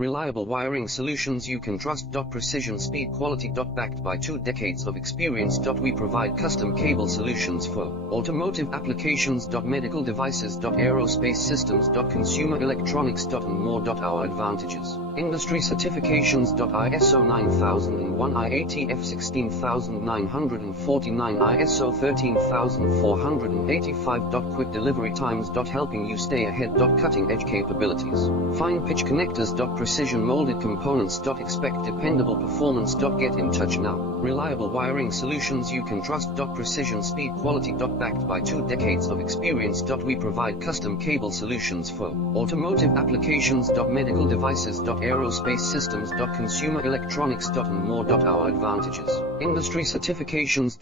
Reliable wiring solutions you can trust. Precision speed quality. Backed by 2 decades of experience. We provide custom cable solutions for automotive applications. Medical devices. Aerospace systems. Consumer electronics. And more. Our advantages: industry certifications. ISO9001 IATF 16949, ISO 13485. Quick delivery times. Helping you stay ahead. Cutting edge capabilities. Fine pitch connectors. Precision molded components. Expect dependable performance. Get in touch now. Reliable wiring solutions you can trust. Precision speed quality. Backed by 2 decades of experience. We provide custom cable solutions for automotive applications. Medical devices. Aerospace systems. Consumer electronics. And more. Our advantages: industry certifications.